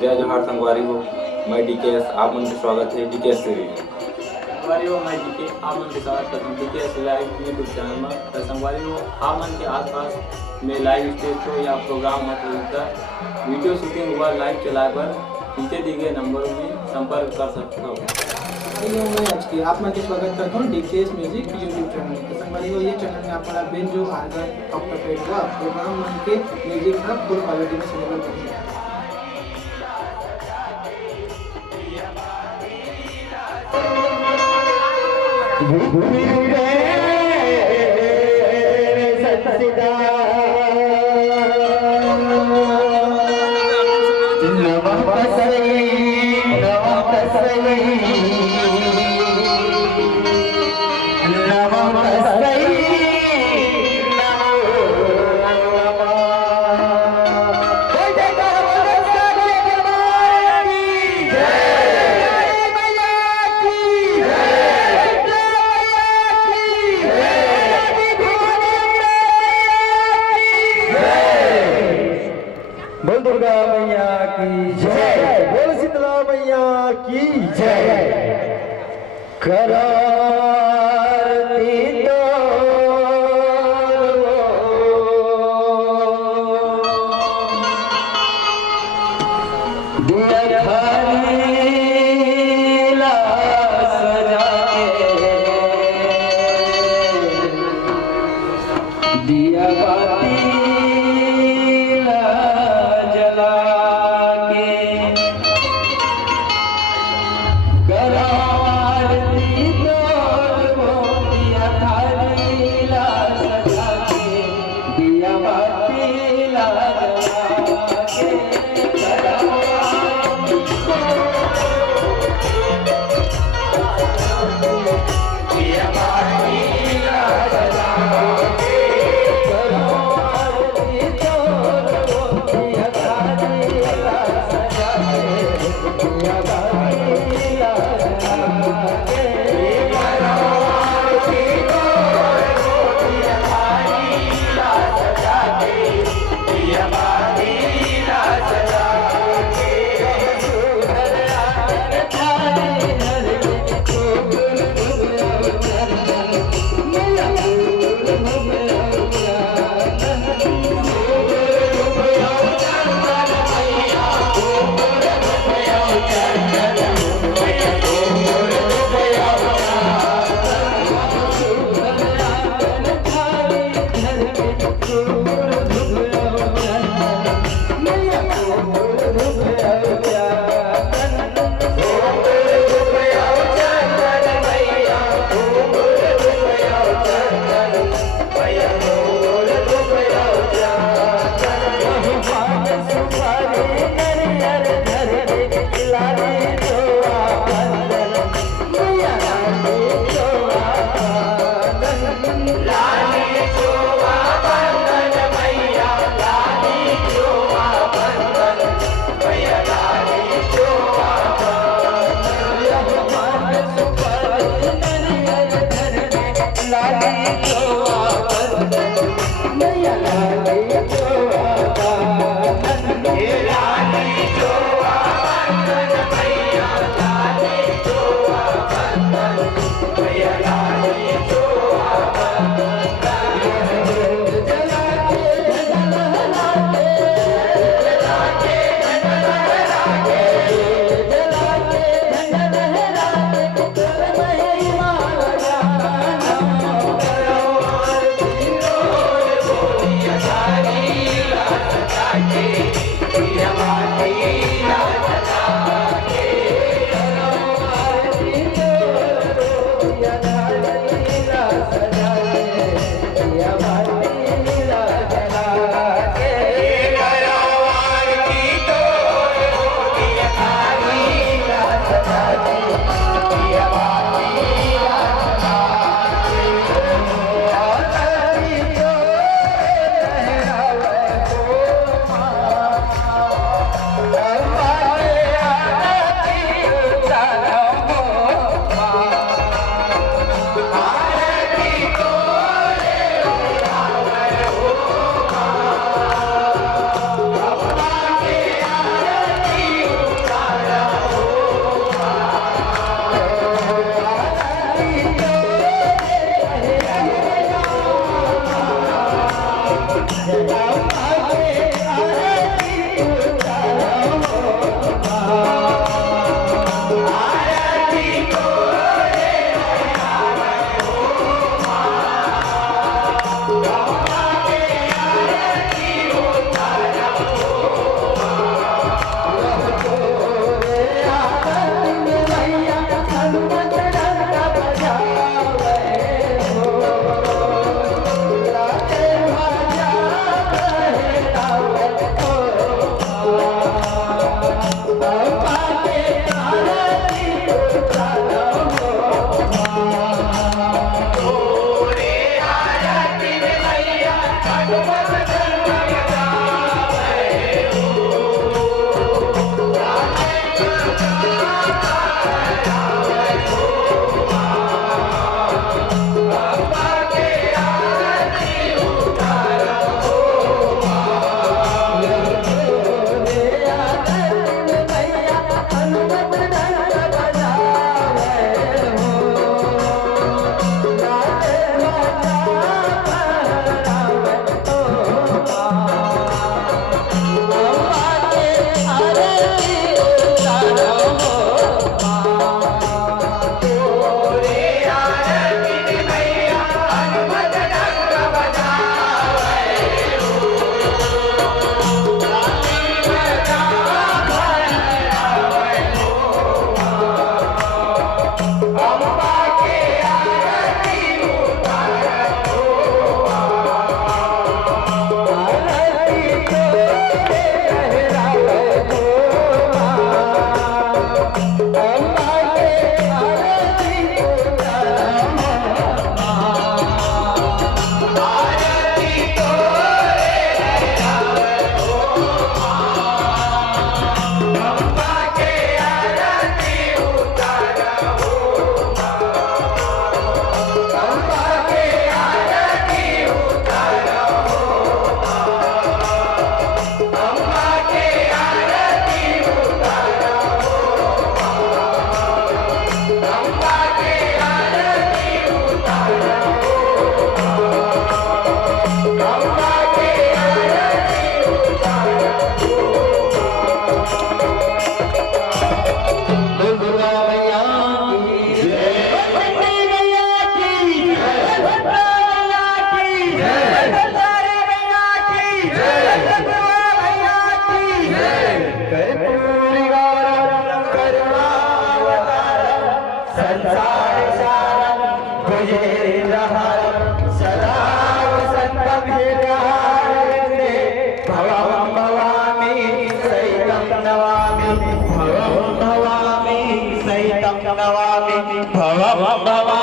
जय जोहार संगवारी हो। मैं डीकेएस आप मन के स्वागत है डीकेएस सीरीज। संगवारी हो मैं डीके आप मन के स्वागत करता हूँ डीकेएस लाइव यूट्यूब चैनल में। तो संगवारी हो आप मन के आसपास में लाइव स्टेज शो या प्रोग्राम होता वीडियो शूटिंग हुआ लाइव चलाए पर नीचे दिए गए नंबरों में संपर्क कर सकते हो। मैं आज के आप मन के स्वागत करता हूँ डीकेएस म्यूजिक यूट्यूब चैनल। तो संगवारी हो ये चैनल में आपका बेन जो आर्गन ऑक्टोपेड हुआ प्रोग्राम मन के म्यूजिक का फुल क्वालिटी में सुनेबल करेंगे। बोल दुर्गा मैया की जय, बोल शीतला मैया की जय। करारती दिया खालीला सजा के दिया बाती भवा भवा